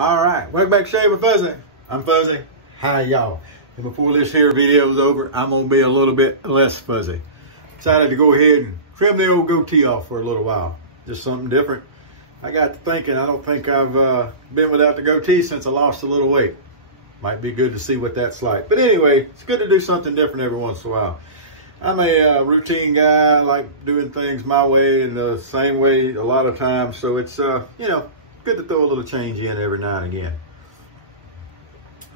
All right, welcome back to Shave with Fuzzy. I'm Fuzzy. Hi, y'all. And before this here video is over, I'm gonna be a little bit less fuzzy. Decided to go ahead and trim the old goatee off for a little while. Just something different. I got to thinking, I don't think I've been without the goatee since I lost a little weight. Might be good to see what that's like. But anyway, it's good to do something different every once in a while. I'm a routine guy. I like doing things my way and the same way a lot of times. So it's, you know, good to throw a little change in every now and again.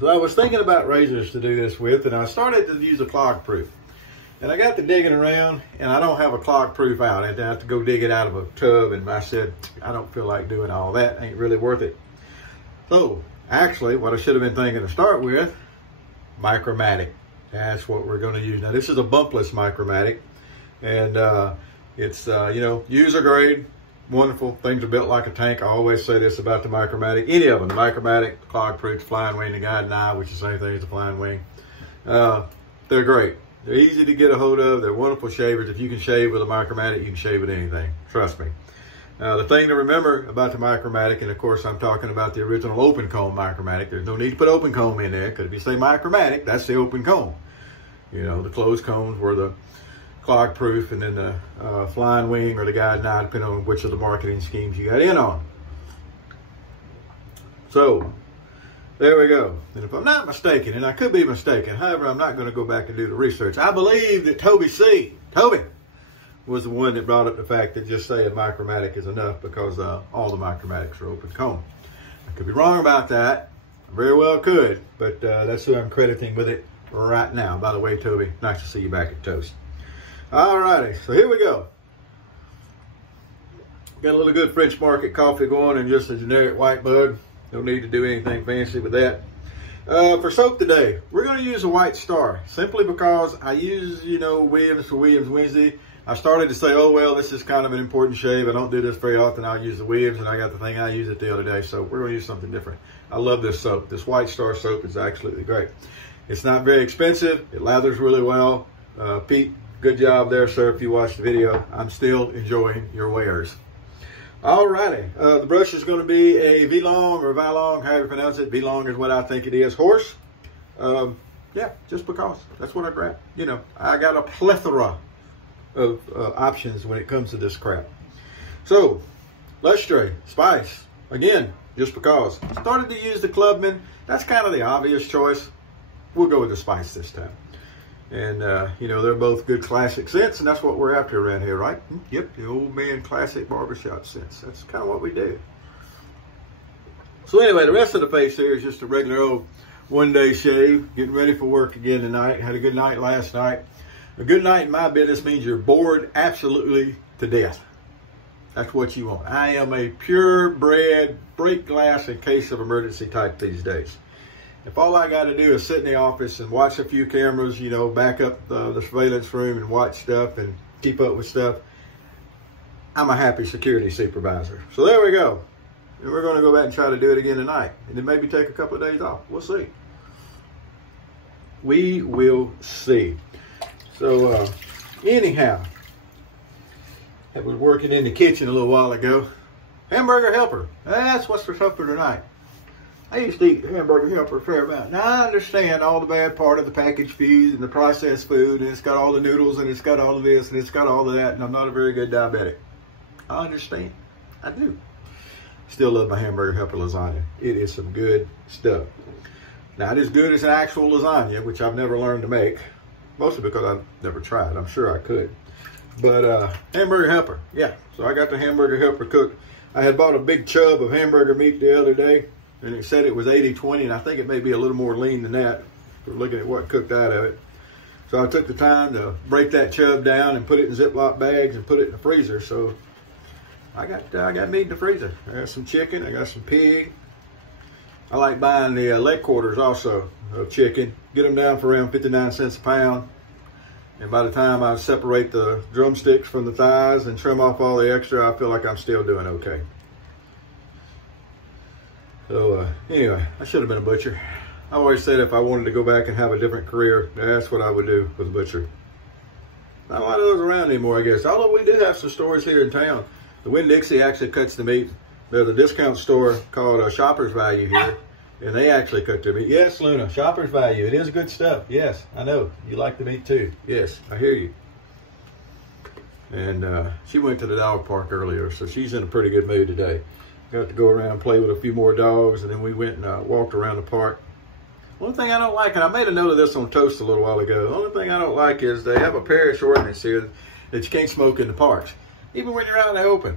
So I was thinking about razors to do this with, and I started to use a clog proof. And I got to digging around, and I don't have a clog proof out. I have to go dig it out of a tub, and I said, I don't feel like doing all that. Ain't really worth it. So actually, what I should have been thinking to start with, Micromatic. That's what we're going to use. Now, this is a bumpless Micromatic, and it's, you know, user grade. Wonderful. Things are built like a tank. I always say this about the Micromatic. Any of them, the Micromatic, the clog proof, Flying Wing, the Guiding Eye, which is the same thing as the Flying Wing. They're great. They're easy to get a hold of. They're wonderful shavers. If you can shave with a Micromatic, you can shave with anything. Trust me. The thing to remember about the Micromatic, and of course I'm talking about the original open comb Micromatic. There's no need to put open comb in there, because if you say Micromatic, that's the open comb. You know, the closed combs were the clog proof, and then the Flying Wing or the Guiding Eye, depending on which of the marketing schemes you got in on. So there we go. And if I'm not mistaken, and I could be mistaken, however, I'm not going to go back and do the research. I believe that Toby was the one that brought up the fact that just saying Micromatic is enough, because all the Micromatics are open comb. I could be wrong about that. I very well could, but that's who I'm crediting with it right now. By the way, Toby, nice to see you back at Toast. All righty, so here we go. Got a little good French market coffee going and just a generic white bug. No need to do anything fancy with that. For soap today, we're going to use a White Star, simply because I use, you know, Williams for Williams Wednesday. I started to say, oh, well, this is kind of an important shave. I don't do this very often. I'll use the Williams, and I got the thing, I used it the other day, so we're going to use something different. I love this soap. This White Star soap is absolutely great. It's not very expensive. It lathers really well. Pete, good job there, sir, if you watched the video. I'm still enjoying your wares. All righty. The brush is going to be a V-long or Vilong, however you pronounce it. V-long is what I think it is. Horse. Yeah, just because. That's what I grabbed. You know, I got a plethora of options when it comes to this crap. So, Lustre, Spice. Again, just because. Started to use the Clubman. That's kind of the obvious choice. We'll go with the Spice this time. And, you know, they're both good classic scents, and that's what we're after around here, right? Yep, the old man classic barbershop scents. That's kind of what we do. So anyway, the rest of the face here is just a regular old one-day shave. Getting ready for work again tonight. Had a good night last night. A good night in my business means you're bored absolutely to death. That's what you want. I am a purebred, break glass in case of emergency type these days. If all I got to do is sit in the office and watch a few cameras, you know, back up the surveillance room and watch stuff and keep up with stuff, I'm a happy security supervisor. So there we go. And we're going to go back and try to do it again tonight. And then maybe take a couple of days off. We'll see. We will see. So anyhow, I was working in the kitchen a little while ago. Hamburger helper. That's what's for supper tonight. I used to eat hamburger helper a fair amount. Now, I understand all the bad part of the packaged foods and the processed food, and it's got all the noodles, and it's got all of this, and it's got all of that, and I'm not a very good diabetic. I understand. I do. Still love my hamburger helper lasagna. It is some good stuff. Not as good as an actual lasagna, which I've never learned to make, mostly because I've never tried. I'm sure I could. But hamburger helper, yeah. So I got the hamburger helper cooked. I had bought a big chub of hamburger meat the other day, and it said it was 80-20, and I think it may be a little more lean than that. We're looking at what cooked out of it. So I took the time to break that chub down and put it in Ziploc bags and put it in the freezer. So I got meat in the freezer. I got some chicken, I got some pig. I like buying the leg quarters also of chicken. Get them down for around 59 cents a pound. And by the time I separate the drumsticks from the thighs and trim off all the extra, I feel like I'm still doing okay. So anyway, I should have been a butcher. I always said if I wanted to go back and have a different career, that's what I would do, was a butcher. Not a lot of those around anymore, I guess. Although we do have some stores here in town. The Winn-Dixie actually cuts the meat. There's a discount store called Shopper's Value here, and they actually cut to me. Yes, Luna, Shopper's Value. It is good stuff. Yes, I know. You like the meat too. Yes, I hear you. And she went to the dog park earlier, so she's in a pretty good mood today. Got to go around and play with a few more dogs, and then we went and walked around the park. One thing I don't like, and I made a note of this on Toast a little while ago, the only thing I don't like is they have a parish ordinance here that you can't smoke in the parks, even when you're out in the open.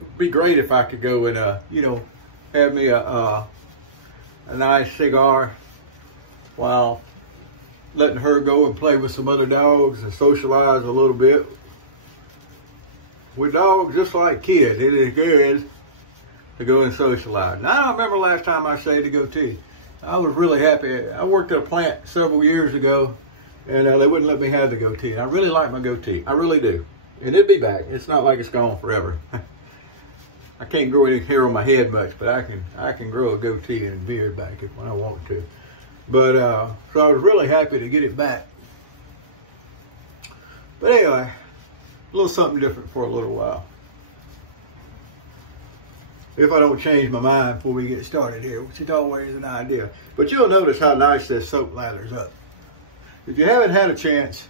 It'd be great if I could go and, you know, have me a nice cigar while letting her go and play with some other dogs and socialize a little bit. With dogs, just like kids, it is good to go and socialize. Now, I don't remember last time I shaved a goatee. I was really happy. I worked at a plant several years ago, and they wouldn't let me have the goatee. And I really like my goatee. I really do. And it'll be back. It's not like it's gone forever. I can't grow any hair on my head much, but I can grow a goatee and beard back when I want to. But so I was really happy to get it back. But anyway, a little something different for a little while. If I don't change my mind before we get started here, which is always an idea. But you'll notice how nice this soap lathers up. If you haven't had a chance,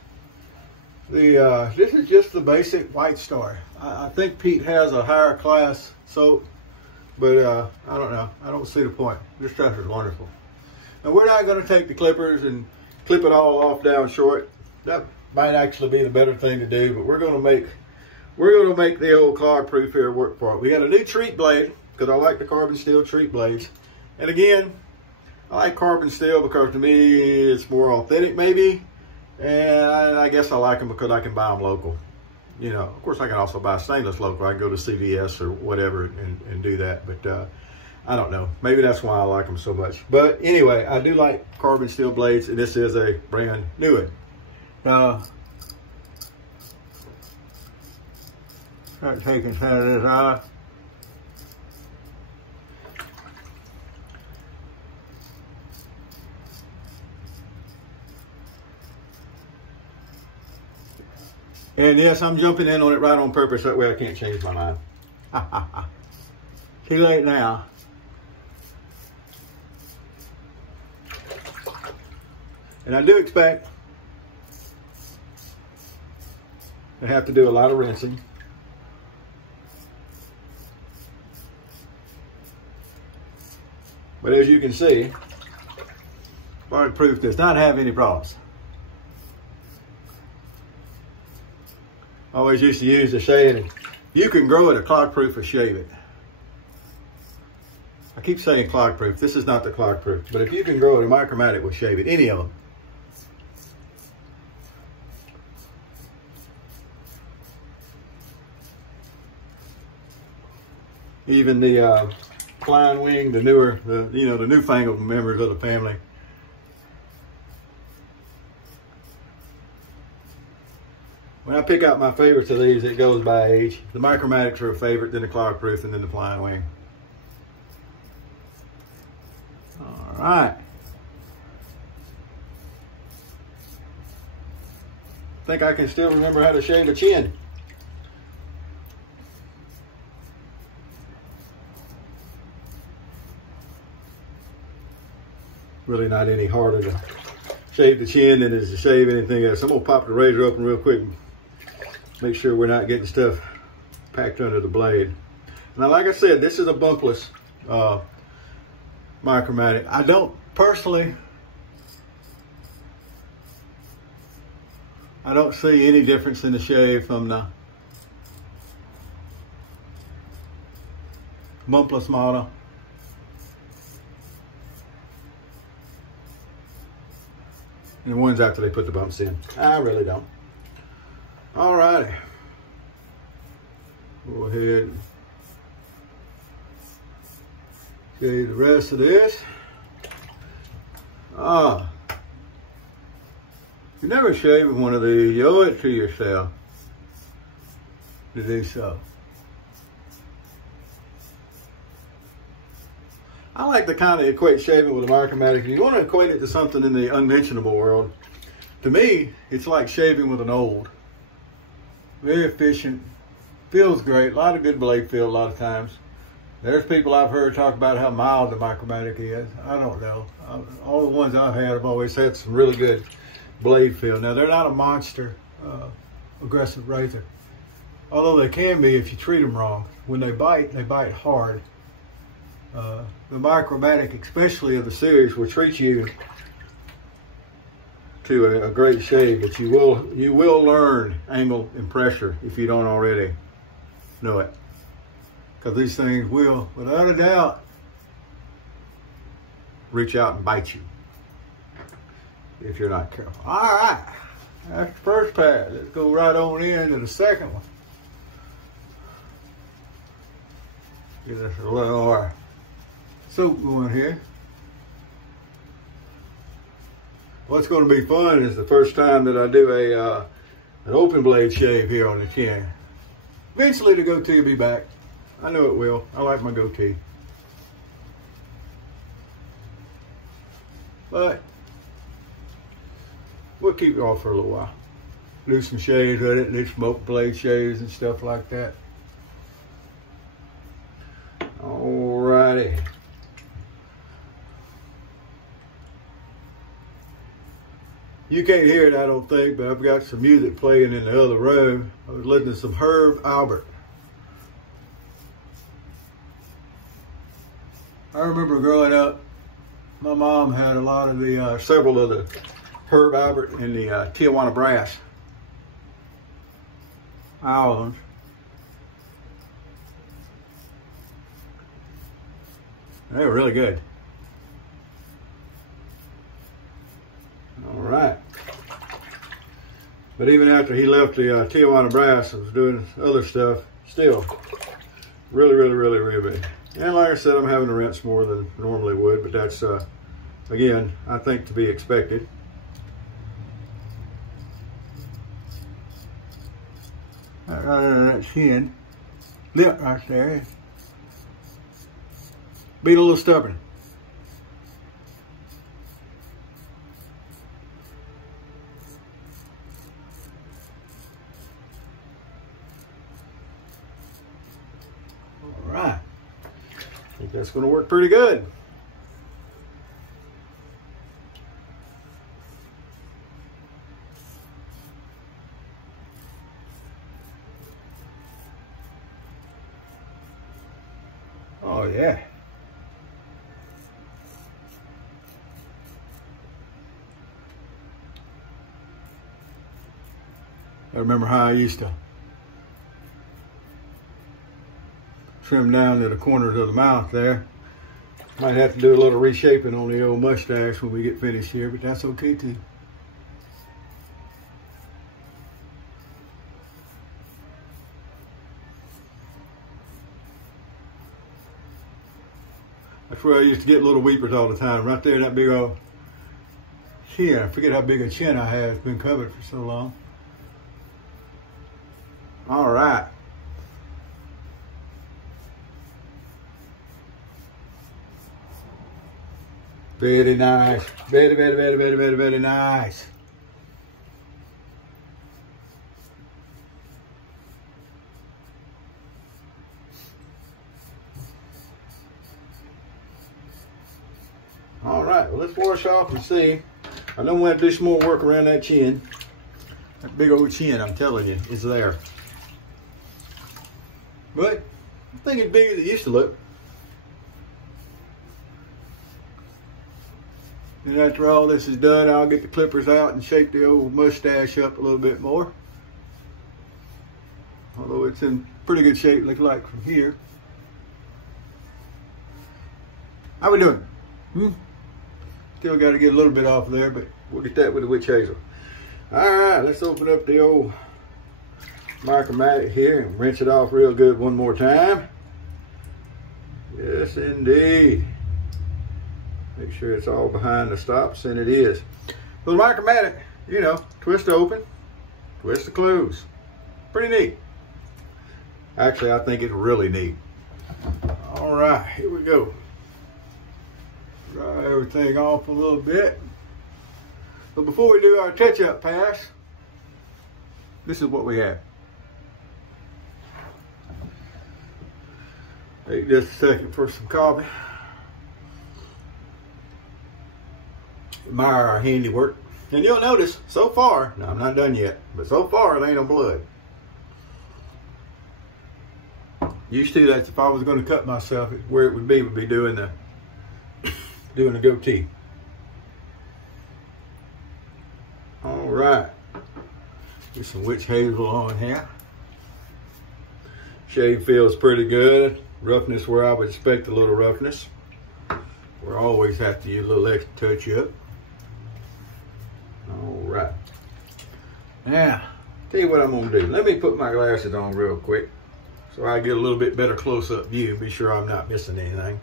this is just the basic White Star. I think Pete has a higher class soap, but I don't know. I don't see the point. This stuff is wonderful. And we're not going to take the clippers and clip it all off down short. That might actually be the better thing to do, but we're going to make the old clog proof here work for it. We got a new treat blade because I like the carbon steel treat blades. And again, I like carbon steel because to me it's more authentic maybe. And I guess I like them because I can buy them local. You know, of course I can also buy stainless local. I can go to CVS or whatever and do that. But I don't know. Maybe that's why I like them so much. But anyway, I do like carbon steel blades, and this is a brand new one. Start taking some of this off. And yes, I'm jumping in on it right on purpose. That way I can't change my mind. Too late now. And I do expect to have to do a lot of rinsing. But as you can see, clog proof does not have any problems. I always used to use the saying, you can grow it a clog proof or shave it. I keep saying clog proof. This is not the clog proof. But if you can grow it, a Micromatic will shave it. Any of them. Even the flying wing, the newer, the newfangled members of the family. When I pick out my favorites of these, it goes by age. The Micromatics are a favorite, then the clog proof, and then the flying wing. All right. I think I can still remember how to shave a chin. Really not any harder to shave the chin than it is to shave anything else. I'm gonna pop the razor open real quick and make sure we're not getting stuff packed under the blade. Now, like I said, this is a bumpless Micromatic. I don't personally, I don't see any difference in the shave from the bumpless model. And the ones after they put the bumps in. I really don't. All righty. Go ahead and shave the rest of this. You never shave with one of these, you owe it to yourself to do so. I like to kind of equate shaving with a Micromatic. If you want to equate it to something in the unmentionable world, to me, it's like shaving with an old. Very efficient, feels great, a lot of good blade feel a lot of times. There's people I've heard talk about how mild the Micromatic is. I don't know. All the ones I've had have always had some really good blade feel. Now, they're not a monster aggressive razor, although they can be if you treat them wrong. When they bite hard. The Micromatic, especially of the series, will treat you to a great shave, but you will learn angle and pressure if you don't already know it. Because these things will, without a doubt, reach out and bite you if you're not careful. All right, that's the first pass. Let's go right on into the second one. Get us a little more soap going here. What's going to be fun is the first time that I do an open blade shave here on the chin. Eventually the goatee will be back. I know it will. I like my goatee. But we'll keep it off for a little while. Do some shaves with it, do smoke blade shaves and stuff like that. Alrighty. You can't hear it, I don't think, but I've got some music playing in the other room. I was listening to some Herb Alpert. I remember growing up, my mom had a lot of the, several of the Herb Alpert and the Tijuana Brass albums. They were really good. All right. But even after he left the Tijuana Brass, I was doing other stuff, still really good. And like I said, I'm having to rinse more than normally would, but that's, again, I think to be expected. Right under that chin, lip right there. Being a little stubborn. All right. I think that's going to work pretty good. Oh yeah. I remember how I used to trim down to the corners of the mouth there. Might have to do a little reshaping on the old mustache when we get finished here, but that's okay too. That's where I used to get little weepers all the time. Right there, that big old chin. I forget how big a chin I have. It's been covered for so long. All right. Very nice. Very nice. All right, well, let's wash off and see. I know we have to do some more work around that chin. That big old chin, I'm telling you, is there. But I think it's bigger than it used to look. And after all this is done, I'll get the clippers out and shape the old mustache up a little bit more. Although it's in pretty good shape, look like from here. How we doing? Still got to get a little bit off of there, but we'll get that with the witch hazel. All right, let's open up the old Micromatic here and rinse it off real good one more time. Yes, indeed. Make sure it's all behind the stops, and it is. Well, the Micromatic, you know, twist to open, twist to close. Pretty neat. Actually, I think it's really neat. All right, here we go. Dry everything off a little bit. But before we do our touch-up pass, this is what we have. Take just a second for some coffee. Admire our handiwork. And you'll notice, so far, now I'm not done yet, but so far it ain't no blood. Used to, that's if I was going to cut myself, where it would be doing the goatee. All right. Get some witch hazel on here. Shade feels pretty good. Roughness where I would expect a little roughness. We always have to use a little extra touch up. All right. Now, tell you what I'm gonna do. Let me put my glasses on real quick so I get a little bit better close-up view. Be sure I'm not missing anything.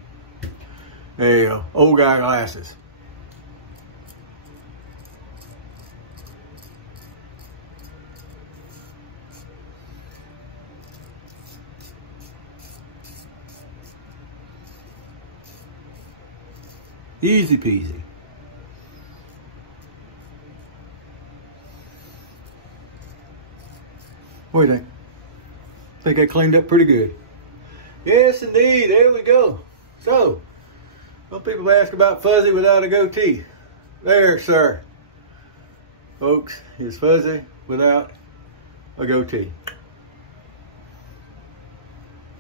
There you go, old guy glasses. Easy peasy. What do you think? Think I cleaned up pretty good. Yes, indeed. There we go. So, some people ask about fuzzy without a goatee. There, sir. Folks, he's fuzzy without a goatee.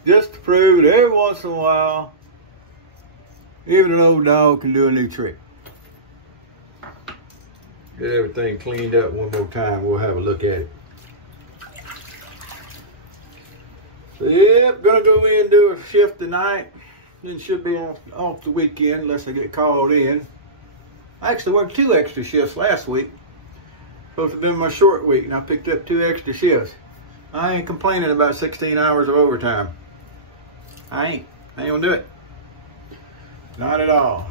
Just to prove that every once in a while, even an old dog can do a new trick. Get everything cleaned up one more time. We'll have a look at it. So, yep, gonna go in and do a shift tonight. Then should be off the weekend unless I get called in. I actually worked 2 extra shifts last week. Supposed to have been my short week, and I picked up 2 extra shifts. I ain't complaining about 16 hours of overtime. I ain't gonna do it. Not at all.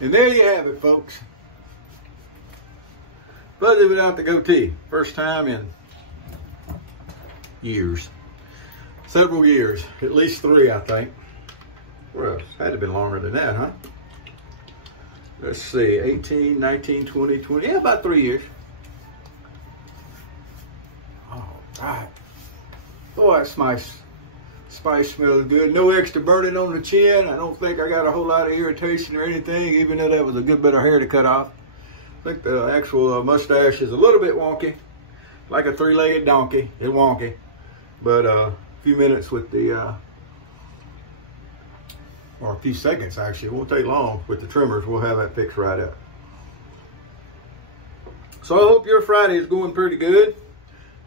And there you have it, folks. Fuzzy without the goatee. First time in years. Several years. At least 3, I think. Well, it's had to have been longer than that, huh? Let's see. 18, 19, 20, 20. Yeah, about 3 years. All right. Boy, that spice smells good. No extra burning on the chin. I don't think I got a whole lot of irritation or anything, even though that was a good bit of hair to cut off. I think the actual mustache is a little bit wonky. Like a 3-legged donkey. It's wonky. But a few minutes with the, or a few seconds actually, it won't take long with the trimmers. We'll have that fixed right up. So I hope your Friday is going pretty good.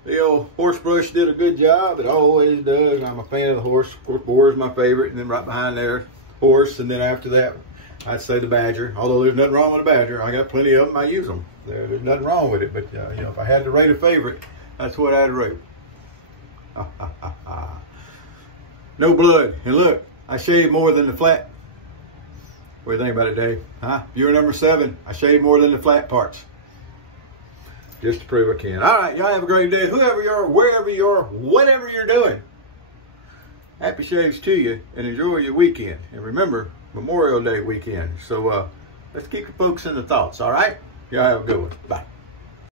The old horse brush did a good job. It always does. I'm a fan of the horse. Of course, boar is my favorite. And then right behind there, horse. And then after that, I'd say the badger. Although there's nothing wrong with the badger. I got plenty of them. I use them. There's nothing wrong with it. But, you know, if I had to rate a favorite, that's what I'd rate. No blood. And look, I shave more than the flat. What do you think about it, Dave? Huh? Viewer number 7. I shave more than the flat parts. Just to prove I can. All right, y'all have a great day. Whoever you are, wherever you are, whatever you're doing. Happy shaves to you, and enjoy your weekend. And remember, Memorial Day weekend. So let's keep the folks in the thoughts, all right? Y'all have a good one. Bye.